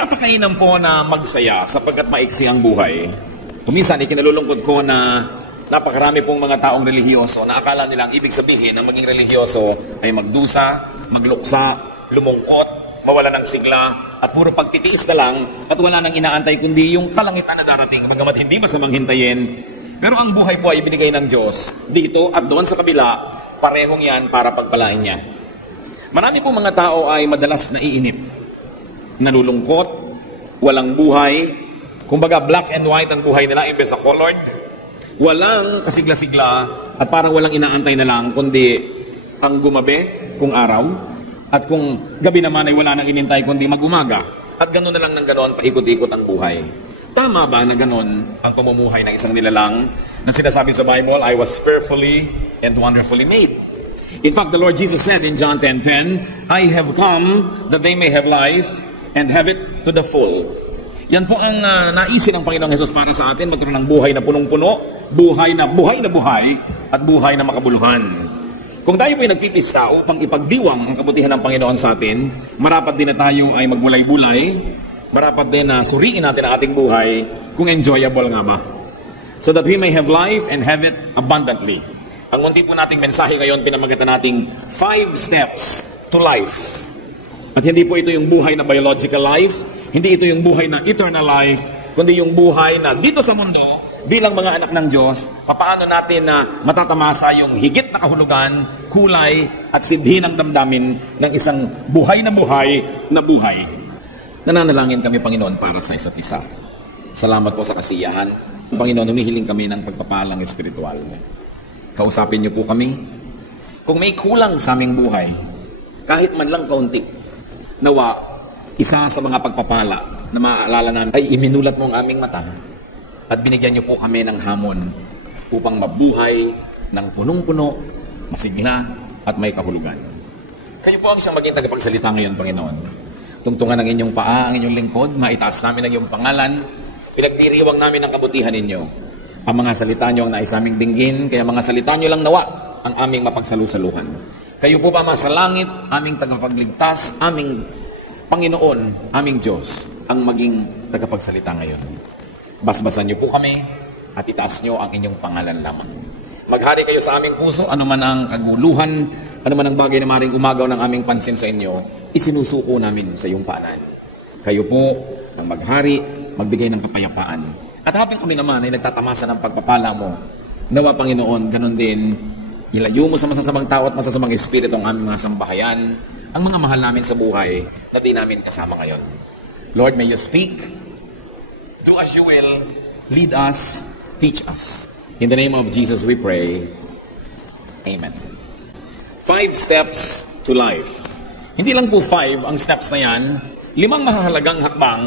Napakainan po na magsaya sapagkat maiksi ang buhay. Kuminsan, ikinalulungkot ko na napakarami pong mga taong relihiyoso na akala nilang ibig sabihin na maging relihiyoso ay magdusa, magluksa, lumungkot, mawala ng sigla, at puro pagtitiis na lang at wala nang inaantay kundi yung kalangitan na darating, bagamat hindi masamang hintayin. Pero ang buhay po ay binigay ng Diyos. Dito at doon sa kabila, parehong yan para pagpalain niya. Marami pong mga tao ay madalas naiinip, nalulungkot, walang buhay. Kumbaga black and white ang buhay nila imbes sa colored. Walang kasigla-sigla at parang walang inaantay na lang kundi ang gumabi kung araw at kung gabi naman ay wala nang inintay kundi mag-umaga. At gano'n na lang ng gano'n paikot-ikot ang buhay. Tama ba na gano'n ang pamumuhay ng isang nilalang na sinasabi sa Bible, I was fearfully and wonderfully made? In fact, the Lord Jesus said in John 10:10, I have come that they may have life and have it to the full. Yan po ang naisin ng Panginoong Hesus para sa atin, magkaroon ng buhay na punong-puno, buhay na buhay, at buhay na makabuluhan. Kung tayo po ay nagpipista upang ipagdiwang ang kabutihan ng Panginoon sa atin, marapat din na tayo ay magbulay-bulay, marapat din na suriin natin ang ating buhay kung enjoyable nga ba. So that we may have life and have it abundantly. Ang munti po nating mensahe ngayon, pinamagatan nating 5 steps to life. At hindi po ito yung buhay na biological life, hindi ito yung buhay na eternal life, kundi yung buhay na dito sa mundo, bilang mga anak ng Diyos, paano natin na matatamasa yung higit na kahulugan, kulay, at sidhi ng damdamin ng isang buhay na buhay na buhay. Nananalangin kami, Panginoon, para sa isa't isa. Salamat po sa kasiyahan. Panginoon, humihiling kami ng pagpapalang espiritual. Kausapin niyo po kami. Kung may kulang sa aming buhay, kahit man lang kaunti, nawa, isa sa mga pagpapala na maaalala namin ay iminulat mo ang aming mata at binigyan niyo po kami ng hamon upang mabuhay ng punong-puno, masigla at may kahulugan. Kayo po ang isang maging tagapagsalita ngayon, Panginoon. Tungtungan ang inyong paa, ang inyong lingkod, maitaas namin ang iyong pangalan, pinagdiriwang namin ang kabutihan ninyo. Ang mga salita niyo ang nais aming dinggin, kaya mga salita niyo lang nawa ang aming mapagsalusaluhan. Kayo po ba sa langit, aming tagapagligtas, aming Panginoon, aming Diyos, ang maging tagapagsalita ngayon. Basbasan niyo po kami at itaas niyo ang inyong pangalan lamang. Maghari kayo sa aming puso, anuman ang kaguluhan, anuman ang bagay na maring umagaw ng aming pansin sa inyo, isinusuko namin sa iyong paanan. Kayo po ang maghari, magbigay ng kapayapaan. At habang kami naman ay nagtatamasa ng pagpapala mo, nawa Panginoon, ganun din, ilayo mo sa masasamang tao at masasamang espiritu ang aming mga sambahayan, ang mga mahal namin sa buhay na di namin kasama ngayon. Lord, may you speak. Do as you will. Lead us. Teach us. In the name of Jesus we pray. Amen. 5 steps to life. Hindi lang po 5 ang steps na yan. 5 mahalagang hakbang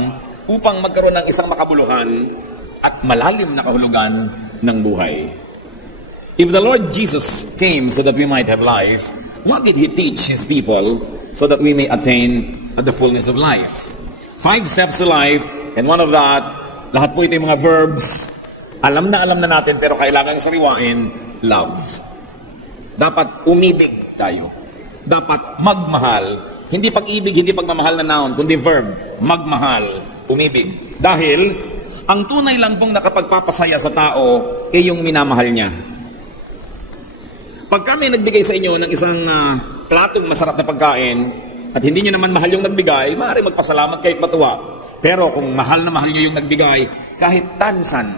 upang magkaroon ng isang makabuluhan at malalim na kahulugan ng buhay. If the Lord Jesus came so that we might have life, what did He teach His people so that we may attain the fullness of life? 5 steps to life, and one of that, lahat po ito yung mga verbs, alam na natin, pero kailangan sariwain, love. Dapat umibig tayo. Dapat magmahal. Hindi pag-ibig, hindi pagmamahal na noun, kundi verb, magmahal, umibig. Dahil, ang tunay lang pong nakapagpapasaya sa tao, ay yung minamahal niya. Pag kami nagbigay sa inyo ng isang platong masarap na pagkain, at hindi nyo naman mahal yung nagbigay, maaari magpasalamat kahit matuwa. Pero kung mahal na mahal nyo yung nagbigay, kahit tansan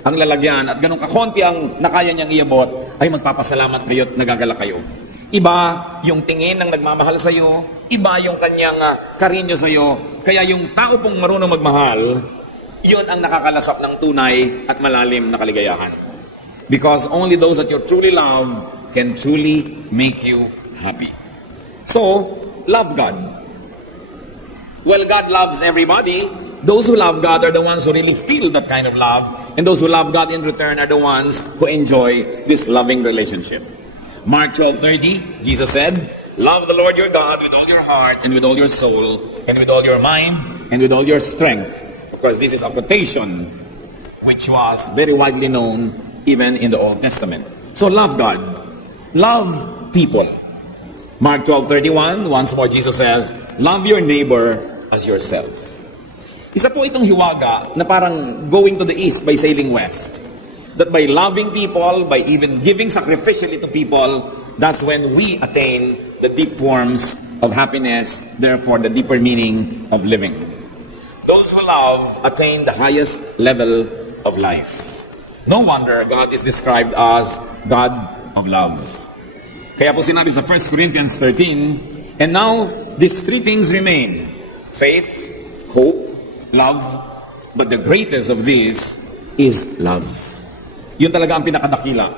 ang lalagyan at ganun kakonti ang nakaya niyang iabot, ay magpapasalamat kayo at nagagala kayo. Iba yung tingin ng nagmamahal sa iyo, iba yung kanyang karinyo sa iyo. Kaya yung tao pong marunong magmahal, yun ang nakakalasap ng tunay at malalim na kaligayahan. Because only those that you truly love can truly make you happy. So, love God. Well, God loves everybody. Those who love God are the ones who really feel that kind of love. And those who love God in return are the ones who enjoy this loving relationship. Mark 12:30, Jesus said, love the Lord your God with all your heart and with all your soul and with all your mind and with all your strength. Of course, this is a quotation which was very widely known even in the Old Testament. So love God. Love people. Mark 12:31, once more Jesus says, love your neighbor as yourself. Isa po itong hiwaga na parang going to the east by sailing west. That by loving people, by even giving sacrificially to people, that's when we attain the deep forms of happiness, therefore the deeper meaning of living. Those who love attain the highest level of life. No wonder God is described as God of love. Kaya po sinabi sa 1 Corinthians 13, and now these three things remain: faith, hope, love, but the greatest of these is love. Yun talaga ang pinakadakila.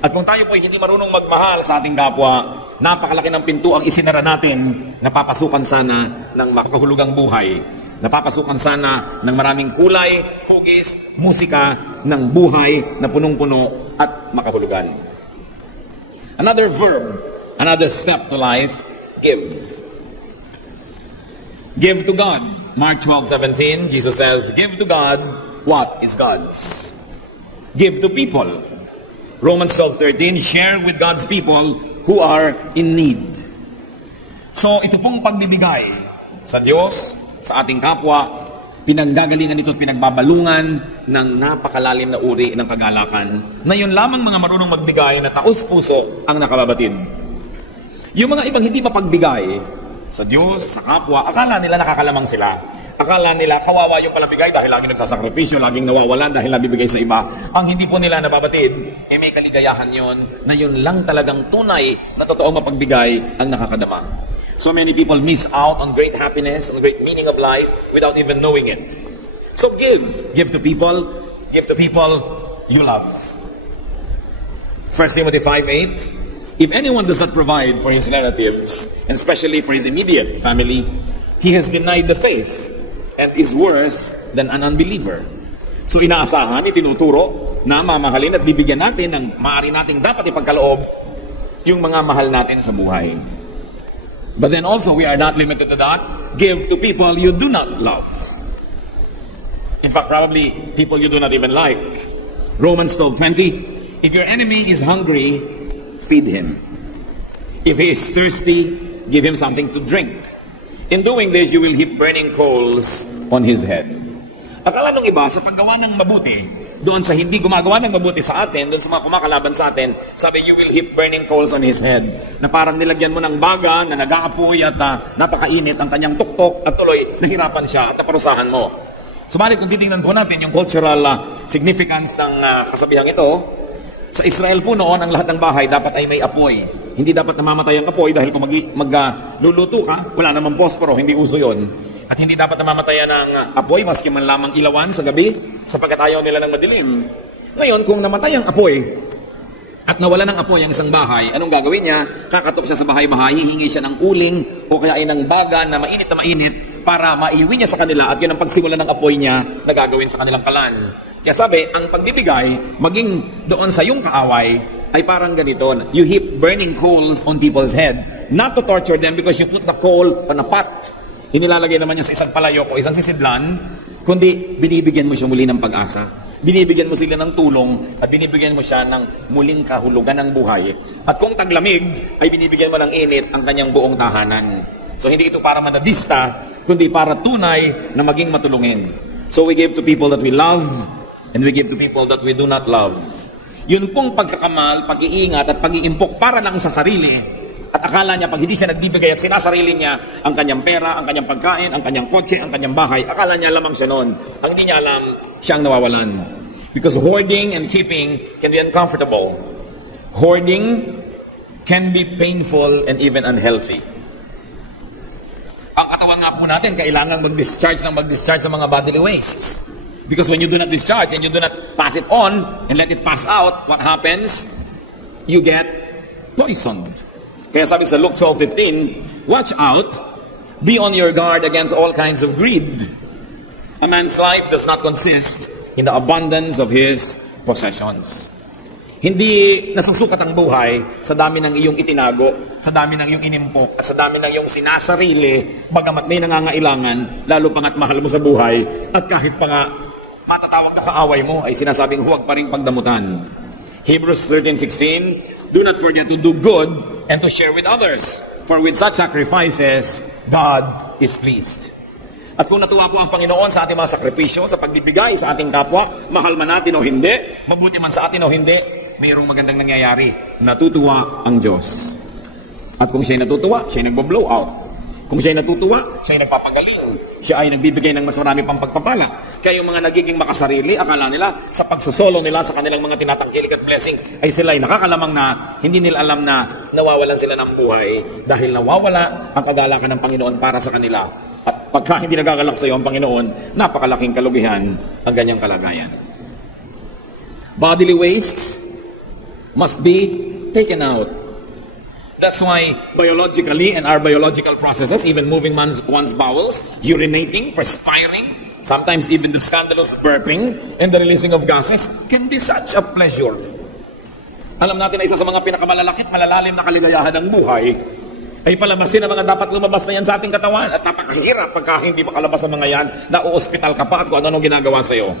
At kung tayo po hindi marunong magmahal sa ating kapwa, napakalaki ng pinto ang isinara natin, napapasukan sana ng makahulugang buhay. Napapasukan sana ng maraming kulay, hugis, musika ng buhay na punong-puno at makahulugan. Another verb, another step to life, give. Give to God. Mark 12:17, Jesus says, give to God what is God's. Give to people. Romans 12:13, share with God's people who are in need. So ito pong pagbibigay sa Diyos, sa ating kapwa, pinanggagalingan ito at pinagbabalungan ng napakalalim na uri ng kagalakan na yun lamang mga marunong magbigay na taos-puso ang nakababatid. Yung mga ibang hindi mapagbigay sa Diyos, sa kapwa, akala nila nakakalamang sila. Akala nila kawawa yung palabigay dahil lagi nagsasakripisyo, laging nawawalan dahil nabibigay sa iba. Ang hindi po nila nababatid, may kaligayahan yon na yun lang talagang tunay na totoong mapagbigay ang nakakadama. So many people miss out on great happiness, on great meaning of life without even knowing it. So give to people you love. 1 Timothy 5:8, if anyone does not provide for his relatives, and especially for his immediate family, he has denied the faith and is worse than an unbeliever. So inaasahan, itinuturo na mamahalin at bibigyan natin ng maaari nating dapat ipagkaloob yung mga mahal natin sa buhay. But then also, we are not limited to that. Give to people you do not love. In fact, probably people you do not even like. Romans 12:20, if your enemy is hungry, feed him. If he is thirsty, give him something to drink. In doing this, you will heap burning coals on his head. Akala nung iba, sa paggawa ng mabuti, doon sa hindi gumagawa ng mabuti sa atin, doon sa mga kumakalaban sa atin, sabi, you will heap burning coals on his head. Na parang nilagyan mo ng baga na nag-aapoy at napakainit ang kanyang tuktok at tuloy nahirapan siya at naparusahan mo. Subalit kung titingnan po natin yung cultural significance ng kasabihang ito, sa Israel po noon, ang lahat ng bahay dapat ay may apoy. Hindi dapat namamatay ang apoy dahil kung magluluto ka, wala namang posporo, hindi uso yon. At hindi dapat namamatayan ng apoy, maski man lamang ilawan sa gabi, sapagkat ayaw nila ng madilim. Ngayon, kung namatay ang apoy, at nawala ng apoy ang isang bahay, anong gagawin niya? Kakatok siya sa bahay-bahay, hihingi siya ng uling, o kaya ay ng baga na mainit, para maiuwi niya sa kanila, at yun ang pagsimula ng apoy niya na gagawin sa kanilang kalan. Kaya sabi, ang pagbibigay, maging doon sa iyong kaaway, ay parang ganito, you heap burning coals on people's head, not to torture them because you put the coal on a pot. Inilalagay naman niya sa isang palayok o isang sisidlan, kundi binibigyan mo siya muli ng pag-asa. Binibigyan mo sila ng tulong at binibigyan mo siya ng muling kahulugan ng buhay. At kung taglamig, ay binibigyan mo ng init ang kanyang buong tahanan. So hindi ito para manadista, kundi para tunay na maging matulungin. So we give to people that we love and we give to people that we do not love. Yun pong pagkakamal, pag-iingat at pag-iimpok para lang sa sarili. At akala niya, pag hindi siya nagbibigay at sinasarili niya ang kanyang pera, ang kanyang pagkain, ang kanyang kotse, ang kanyang bahay, akala niya lamang siya noon. Ang hindi niya alam, siyang nawawalan. Because hoarding and keeping can be uncomfortable. Hoarding can be painful and even unhealthy. Ang katawan nga po natin, kailangan mag-discharge ng mga bodily wastes. Because when you do not discharge and you do not pass it on and let it pass out, what happens? You get poisoned. Kaya sabi sa Luke 12:15, watch out, be on your guard against all kinds of greed. A man's life does not consist in the abundance of his possessions. Hindi nasusukat ang buhay sa dami ng iyong itinago, sa dami ng iyong inimpok, at sa dami ng iyong sinasarili, bagamat may nangangailangan, lalo pangat mahal mo sa buhay, at kahit pa nga matatawag na kaaway mo, ay sinasabing huwag pa rin pagdamutan. Hebrews 13:16, do not forget to do good and to share with others, for with such sacrifices, God is pleased. At kung natuwa po ang Panginoon sa ating mga sakripisyo, sa pagbibigay sa ating kapwa, mahal man natin o hindi, mabuti man sa atin o hindi, mayroong magandang nangyayari. Natutuwa ang Diyos. At kung siya'y natutuwa, siya'y nagbo-blow out. Kung siya'y natutuwa, siya'y nagpapagaling. Siya ay nagbibigay ng mas marami pang pagpapala. Kaya yung mga nagiging makasarili, akala nila sa pagsusolo nila sa kanilang mga tinatangkilik at blessing, ay sila ay nakakalamang na hindi nila alam na nawawalan sila ng buhay dahil nawawala ang kagalakan ng Panginoon para sa kanila. At pagka hindi nagagalak sa iyo ang Panginoon, napakalaking kalugihan ang ganyang kalagayan. Bodily wastes must be taken out. That's why biologically and our biological processes, even moving one's bowels, urinating, perspiring, sometimes even the scandalous burping and the releasing of gases can be such a pleasure. Alam natin na isa sa mga pinakamalalakit, malalalim na kaligayahan ng buhay ay palabasin ang mga dapat lumabas na yan sa ating katawan. At napakahirap pagka hindi makalabas ang mga yan, na uospital ka pa at kung ano-anong ginagawa sa'yo.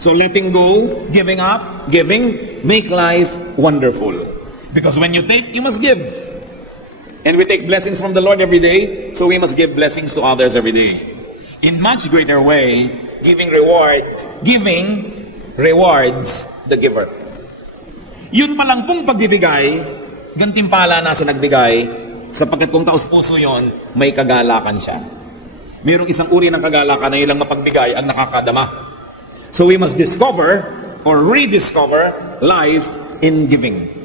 So letting go, giving up, giving, make life wonderful. Because when you take, you must give. And we take blessings from the Lord every day, so we must give blessings to others every day. In much greater way, giving rewards the giver. Yun pa lang pong pagbibigay, gantimpala na sa nagbigay, sapagkat kung taos-puso yon, may kagalakan siya. Mayroong isang uri ng kagalakan na ilang mapagbigay ang nakakadama. So we must discover or rediscover life in giving.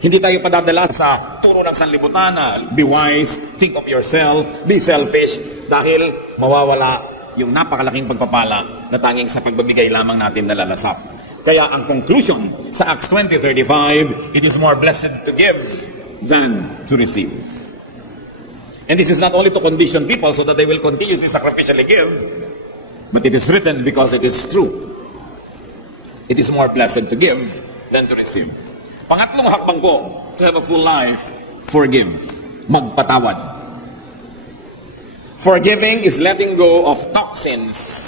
Hindi tayo padadala sa turo ng sanlibutan na be wise, think of yourself, be selfish, dahil mawawala yung napakalaking pagpapala na tanging sa pagbibigay lamang natin nalalasap. Kaya ang conclusion sa Acts 20:35, it is more blessed to give than to receive. And this is not only to condition people so that they will continuously sacrificially give, but it is written because it is true. It is more blessed to give than to receive. Pangatlong hakbang ko, to have a full life, forgive. Magpatawad. Forgiving is letting go of toxins,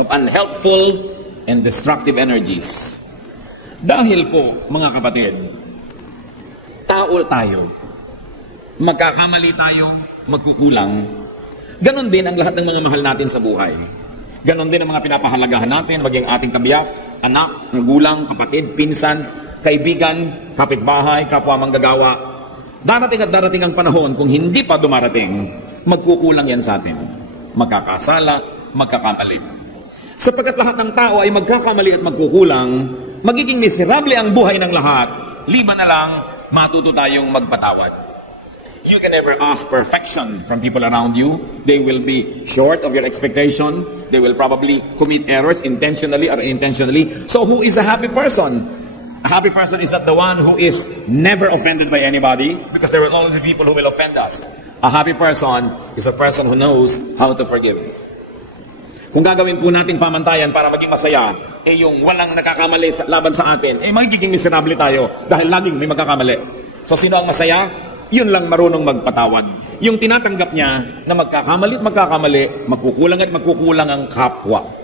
of unhelpful and destructive energies. Dahil po, mga kapatid, tao tayo. Magkakamali tayo, magkukulang. Ganon din ang lahat ng mga mahal natin sa buhay. Ganon din ang mga pinapahalagahan natin, maging ating kabiyak, anak, magulang, kapatid, pinsan, kaibigan, kapitbahay, kapwa manggagawa. Darating at darating ang panahon, kung hindi pa dumarating, magkukulang yan sa atin. Magkakasala, magkakamali. Sapagkat lahat ng tao ay magkakamali at magkukulang, magiging miserable ang buhay ng lahat, liban na lang, matuto tayong magpatawad. You can never ask perfection from people around you. They will be short of your expectation. They will probably commit errors intentionally or unintentionally. So who is a happy person? A happy person is not the one who is never offended by anybody, because there will always be people who will offend us. A happy person is a person who knows how to forgive. Kung gagawin po nating pamantayan para maging masaya, yung walang nakakamali laban sa atin, magiging miserable tayo dahil laging may magkakamali. So sino ang masaya? Yun lang marunong magpatawad. Yung tinatanggap niya na magkakamali at magkakamali, magkukulang ang kapwa.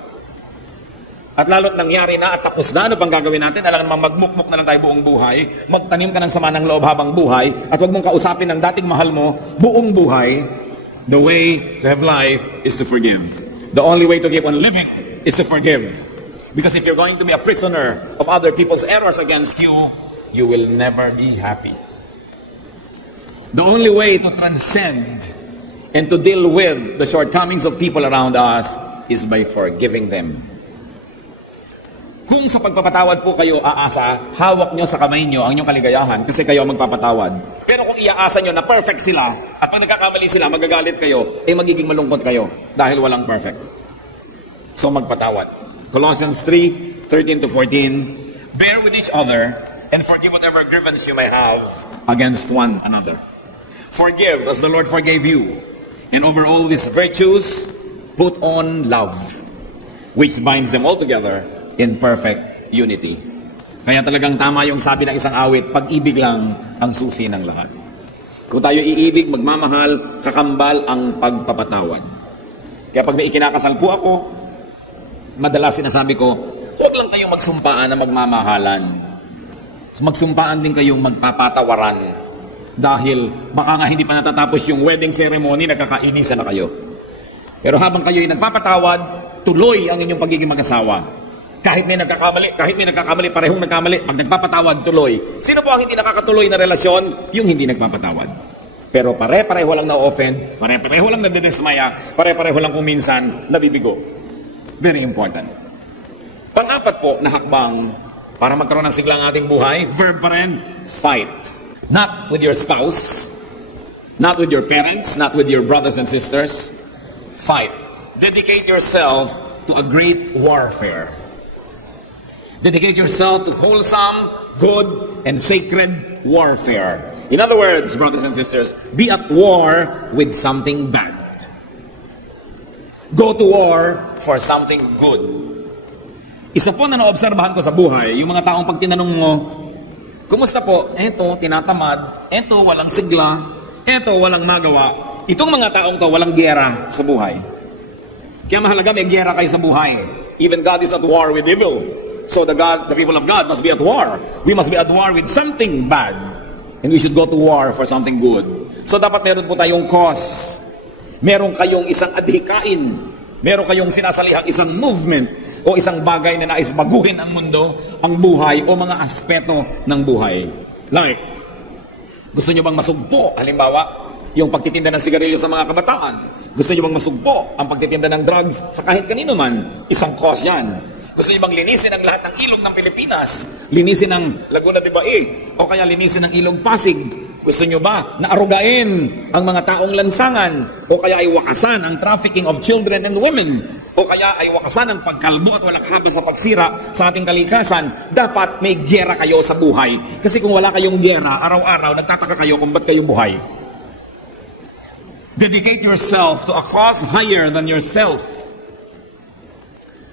At lalo't nangyari na at tapos na, ano pang gagawin natin? Alam naman, magmukmuk na lang tayo buong buhay, magtanim ka ng sama ng loob habang buhay, at huwag mong kausapin ng dating mahal mo buong buhay. The way to have life is to forgive. The only way to keep on living is to forgive. Because if you're going to be a prisoner of other people's errors against you, you will never be happy. The only way to transcend and to deal with the shortcomings of people around us is by forgiving them. Kung sa pagpapatawad po kayo aasa, hawak nyo sa kamay nyo ang inyong kaligayahan kasi kayo ang magpapatawad. Pero kung iaasa nyo na perfect sila at pag nagkakamali sila, magagalit kayo, magiging malungkot kayo dahil walang perfect. So magpatawad. Colossians 3:13-14, bear with each other and forgive whatever grievance you may have against one another. Forgive as the Lord forgave you. And over all these virtues, put on love, which binds them all together in perfect unity. Kaya talagang tama yung sabi ng isang awit, pag-ibig lang ang susi ng lahat. Kung tayo iibig, magmamahal, kakambal ang pagpapatawad. Kaya pag may ikinakasal po ako, madalas sinasabi ko, huwag lang kayong magsumpaan na magmamahalan. Magsumpaan din kayong magpapatawaran. Dahil baka nga hindi pa natatapos yung wedding ceremony, nagkakainisan na kayo. Pero habang kayo'y nagpapatawad, tuloy ang inyong pagiging mag-asawa. Kahit may nagkakamali, parehong nagkamali, pag nagpapatawad, tuloy. Sino po ang hindi nakakatuloy na relasyon? Yung hindi nagpapatawad. Pero pare-pareho lang na-offend, pare-pareho lang nadedesmaya, pare-pareho lang kung minsan nabibigo. Very important. Pang-apat po na hakbang para magkaroon ng sigla ang ating buhay, verb pa rin, fight. Not with your spouse, not with your parents, not with your brothers and sisters. Fight. Dedicate yourself to a great warfare. Dedicate yourself to wholesome, good, and sacred warfare. In other words, brothers and sisters, be at war with something bad. Go to war for something good. Isa po na naobserbahan ko sa buhay, yung mga taong pag tinanong mo, kumusta po? Eto, tinatamad. Eto, walang sigla. Eto, walang magawa. Itong mga taong to, walang giyera sa buhay. Kaya mahalaga may giyera kayo sa buhay. Even God is at war with evil. So the people of God must be at war. We must be at war with something bad. And we should go to war for something good. So dapat meron po tayong cause. Meron kayong isang adhikain. Meron kayong sinasalihang isang movement o isang bagay na nais baguhin ang mundo, ang buhay o mga aspeto ng buhay. Like, gusto nyo bang masugpo? Halimbawa, yung pagtitinda ng sigarilyo sa mga kabataan. Gusto nyo bang masugpo ang pagtitinda ng drugs sa kahit kanino man? Isang cause yan. Gusto niyo bang linisin ang lahat ng ilog ng Pilipinas? Linisin ang Laguna de Bae? O kaya linisin ang ilog Pasig? Gusto niyo ba na arugain ang mga taong lansangan? O kaya ay wakasan ang trafficking of children and women? O kaya ay wakasan ang pagkalbo at walang habas sa pagsira sa ating kalikasan? Dapat may giyera kayo sa buhay. Kasi kung wala kayong giyera, araw-araw nagtataka kayo kung ba't kayo buhay. Dedicate yourself to a cause higher than yourself.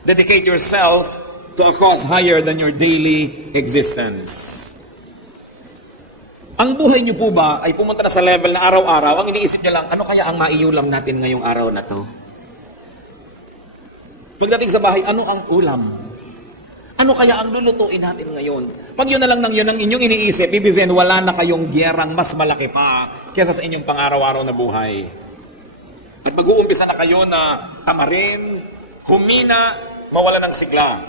Dedicate yourself to a cause higher than your daily existence. Ang buhay niyo po ba ay pumunta na sa level na araw-araw, ang iniisip niyo lang, ano kaya ang maiulam natin ngayong araw na to? Pagdating sa bahay, ano ang ulam? Ano kaya ang lulutuin natin ngayon? Pag yun na lang ng yun ang inyong iniisip, ibig sabihin wala na kayong giyerang mas malaki pa kaysa sa inyong pang-araw-araw na buhay. At mag-uumpisa na kayo na tamarin, humina, mawala ng sigla.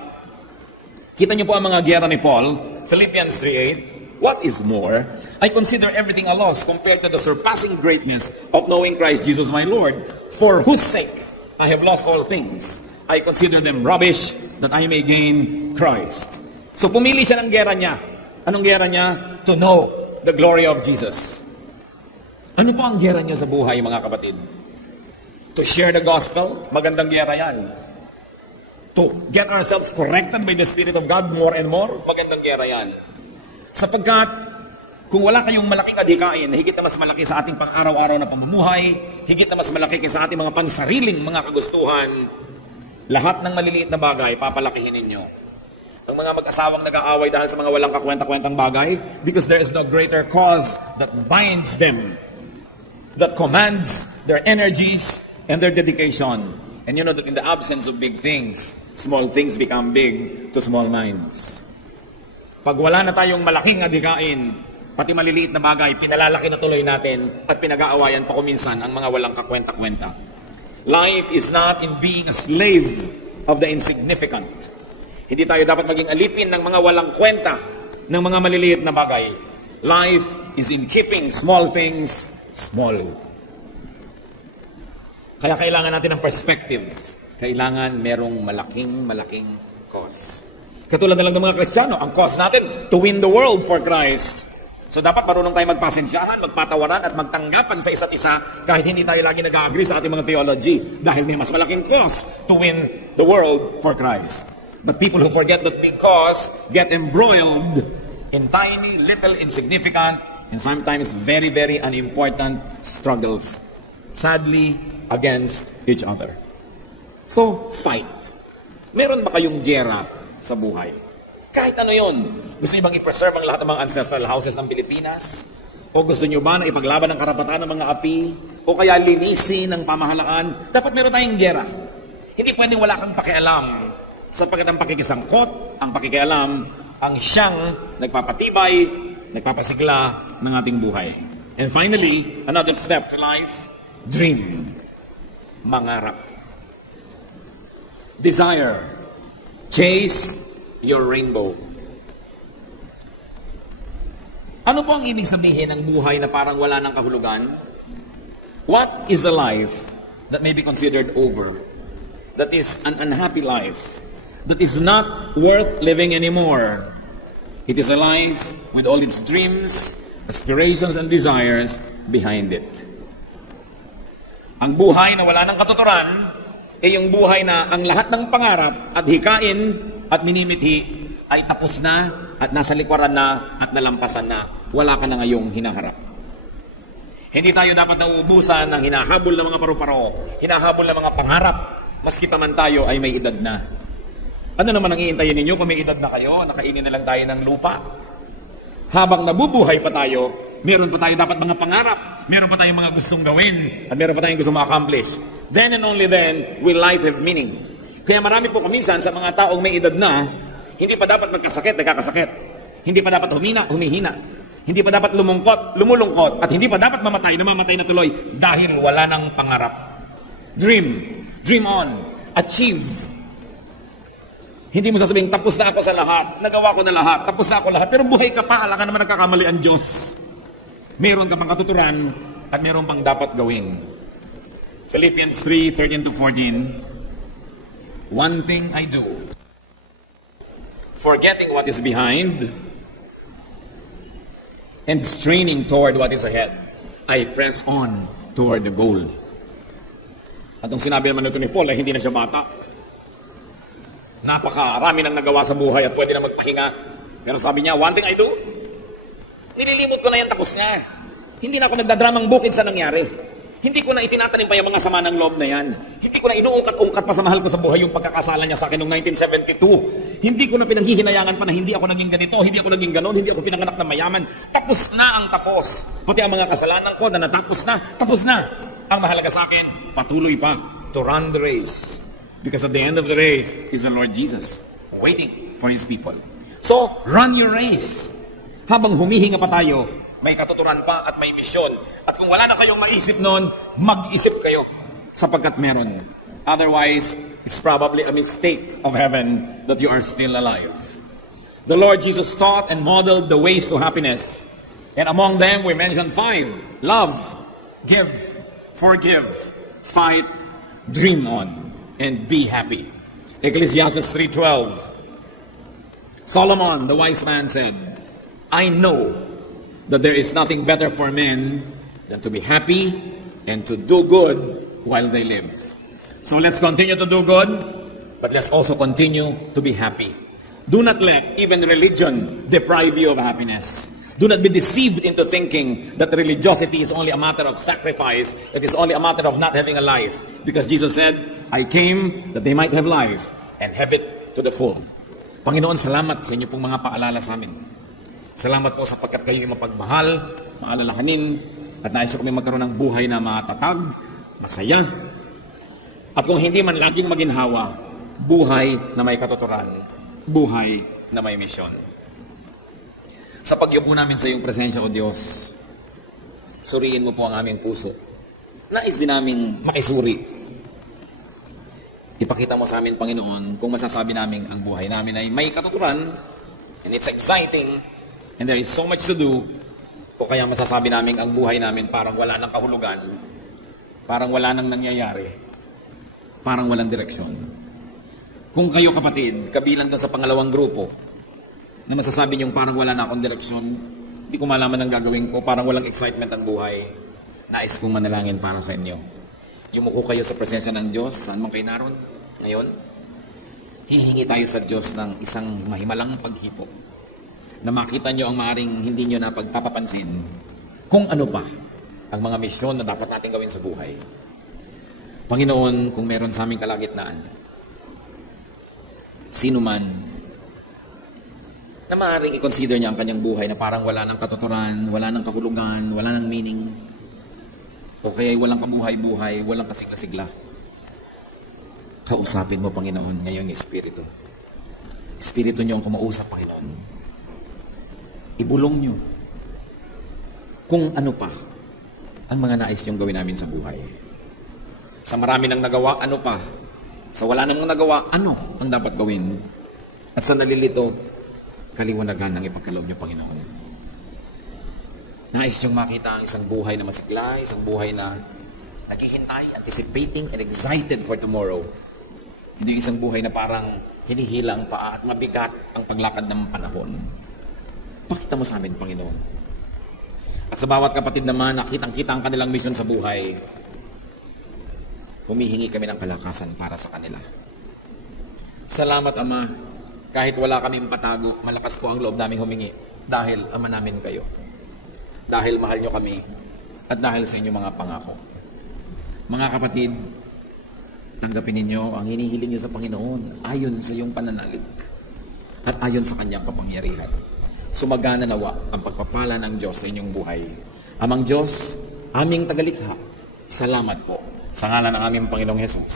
Kita niyo po ang mga giyera ni Paul, Philippians 3:8. What is more, I consider everything a loss compared to the surpassing greatness of knowing Christ Jesus my Lord, for whose sake I have lost all things. I consider them rubbish, that I may gain Christ. So pumili siya ng giyera niya. Anong giyera niya? To know the glory of Jesus. Ano po ang giyera niya sa buhay, mga kapatid? To share the gospel, magandang giyera yan. To get ourselves corrected by the Spirit of God more and more, magandang giyera yan. Sapagkat, kung wala kayong malaking adhikain, higit na mas malaki sa ating pang-araw-araw na pamumuhay, higit na mas malaki sa ating mga pansariling mga kagustuhan, lahat ng maliliit na bagay, papalakihin ninyo. Ang mga mag-asawang nag-aaway dahil sa mga walang kakwenta-kwentang bagay, because there is no greater cause that binds them, that commands their energies and their dedication. And you know that in the absence of big things, small things become big to small minds. Pag wala na tayong malaking adhikain, pati maliliit na bagay, pinalalaki na tuloy natin at pinag-aawayan pa kuminsan ang mga walang kakwenta-kwenta. Life is not in being a slave of the insignificant. Hindi tayo dapat maging alipin ng mga walang kwenta, ng mga maliliit na bagay. Life is in keeping small things small. Kaya kailangan natin ng perspective. Kailangan merong malaking cause. Katulad na lang ng mga Kristiyano, ang cause natin, to win the world for Christ. So dapat marunong tayo magpasensyahan, magpatawaran at magtanggapan sa isa't isa kahit hindi tayo lagi nag-agree sa ating mga theology dahil may mas malaking cause to win the world for Christ. But people who forget that big cause get embroiled in tiny, little, insignificant, and sometimes very, very unimportant struggles. Sadly, against each other. So, fight. Meron ba kayong giyera sa buhay? Kahit ano yun. Gusto niyo bang i-preserve ang lahat ng mga ancestral houses ng Pilipinas? O gusto niyo ba na ipaglaban ang karapatan ng mga api? O kaya linisin ang pamahalaan? Dapat meron tayong giyera. Hindi pwedeng wala kang pakialam. Sapagkat ang pakikisangkot, ang pakikialam, ang siyang nagpapatibay, nagpapasigla ng ating buhay. And finally, another step to life, dream. mangarap. Desire. Chase your rainbow. Ano po ang ibig sabihin ng buhay na parang wala ng kahulugan? What is a life that may be considered over? That is an unhappy life. That is not worth living anymore. It is a life with all its dreams, aspirations, and desires behind it. Ang buhay na wala ng katuturan ay yung buhay na ang lahat ng pangarap at hikain at minimithi ay tapos na at nasa likuran na at nalampasan na. Wala ka na ngayong hinaharap. Hindi tayo dapat nauubusan ng hinahabol ng mga paru-paro, hinahabol ng mga pangarap, maski pa man tayo ay may edad na. Ano naman ang iintayin ninyo kung may edad na kayo, nakainin na lang tayo ng lupa? Habang nabubuhay pa tayo, meron pa tayo dapat mga pangarap, meron pa tayong mga gustong gawin, at meron pa tayong gustong ma-accomplish. Then and only then will life have meaning. Kaya marami po kuminsan sa mga taong may edad na, hindi pa dapat magkasakit, nagkakasakit. Hindi pa dapat humihina. Hindi pa dapat lumulungkot. At hindi pa dapat mamatay na tuloy dahil wala ng pangarap. Dream on, achieve. Hindi mo sasabihin, tapos na ako sa lahat, nagawa ko na lahat, tapos na ako lahat, pero buhay ka pa, alam ka naman nagkakamali ang Diyos. Meron ka pang katuturan, at meron pang dapat gawin. Philippians 3:13-14. One thing I do, forgetting what is behind, and straining toward what is ahead, I press on toward the goal. At nung sinabi naman ito ni Paul, ay hindi na siya bata. Napakarami nang nagawa sa buhay at pwede na magpahinga. Pero sabi niya, one thing I do, nililimot ko na yan, tapos na. Hindi na ako nagdadramang bukid sa nangyari. Hindi ko na itinatanim pa yung mga sama ng loob na yan. Hindi ko na inuungkat-ungkat pa sa mahal ko sa buhay yung pagkakasala niya sa akin noong 1972. Hindi ko na pinaghihinayangan pa na hindi ako naging ganito, hindi ako naging ganon, hindi ako pinanganak na mayaman. Tapos na ang tapos. Pati ang mga kasalanan ko na natapos na, tapos na. Ang mahalaga sa akin, patuloy pa to run the race. Because at the end of the race is the Lord Jesus waiting for His people. So, run your race. Habang humihinga pa tayo, may katuturan pa at may misyon. At kung wala na kayong maisip noon, mag-isip kayo sapagkat meron. Otherwise, it's probably a mistake of heaven that you are still alive. The Lord Jesus taught and modeled the ways to happiness. And among them, we mentioned 5. Love, give, forgive, fight, dream on, and be happy. Ecclesiastes 3:12. Solomon, the wise man, said, I know that there is nothing better for men than to be happy and to do good while they live. So let's continue to do good, but let's also continue to be happy. Do not let even religion deprive you of happiness. Do not be deceived into thinking that religiosity is only a matter of sacrifice, that is only a matter of not having a life. Because Jesus said, I came that they might have life and have it to the full. Panginoon, salamat sa inyo pong mga paalala sa amin. Salamat po sapagkat kayo mapagmahal, maalalahanin, at nais ko kami magkaroon ng buhay na matatag, masaya, at kung hindi man laging maginhawa, buhay na may katuturan, buhay na may misyon. Sa pagyupo namin sa iyong presensya, O Diyos, suriin mo po ang aming puso. Nais din namin makisuri. Ipakita mo sa amin, Panginoon, kung masasabi namin ang buhay namin ay may katuturan, and it's exciting, and there is so much to do, o kaya masasabi namin ang buhay namin parang wala ng kahulugan, parang wala nang nangyayari, parang walang direksyon. Kung kayo, kapatid, kabilang doon sa pangalawang grupo, na masasabi niyong parang wala na akong direksyon, hindi ko malaman ang gagawin ko, parang walang excitement ang buhay, nais kong manalangin para sa inyo. Yumuko kayo sa presensya ng Diyos, saan man kayo naroon ngayon. Hihingi tayo sa Diyos ng isang mahimalang paghipo, na makita nyo ang maaring hindi nyo na pagpapapansin kung ano pa ang mga misyon na dapat natin gawin sa buhay. Panginoon, kung meron sa aming kalagitnaan, sino man na maaaring i-consider niya ang kanyang buhay na parang wala ng katuturan, wala ng kahulugan, wala ng meaning, o kaya walang kabuhay-buhay, walang kasigla-sigla. Kausapin mo, Panginoon, ngayong Espiritu. Espiritu niyo ang kumausap, Panginoon. Ibulong niyo kung ano pa ang mga nais niyong gawin namin sa buhay. Sa marami nang nagawa, ano pa? Sa wala namang nagawa, ano ang dapat gawin? At sa nalilito, kaliwanagan ng ipagkaloob niyo, Panginoon. Nais niyong makita ang isang buhay na masiklay, isang buhay na naghihintay, anticipating, and excited for tomorrow. Hindi isang buhay na parang hinihilang paa at mabigat ang paglakad ng panahon. Pakita mo sa amin, Panginoon. At sa bawat kapatid naman, nakitang-kita ang kanilang mission sa buhay. Humihingi kami ng kalakasan para sa kanila. Salamat, Ama. Kahit wala kaming patago, malakas po ang loob naming humingi. Dahil Ama namin kayo. Dahil mahal nyo kami. At dahil sa inyong mga pangako. Mga kapatid, tanggapin ninyo ang hinihiling nyo sa Panginoon ayon sa iyong pananalig at ayon sa kanyang kapangyarihan. Sumagana nawa ang pagpapala ng Diyos sa inyong buhay. Amang Diyos, aming tagalikha, salamat po sa ngalan ng aming Panginoong Hesus.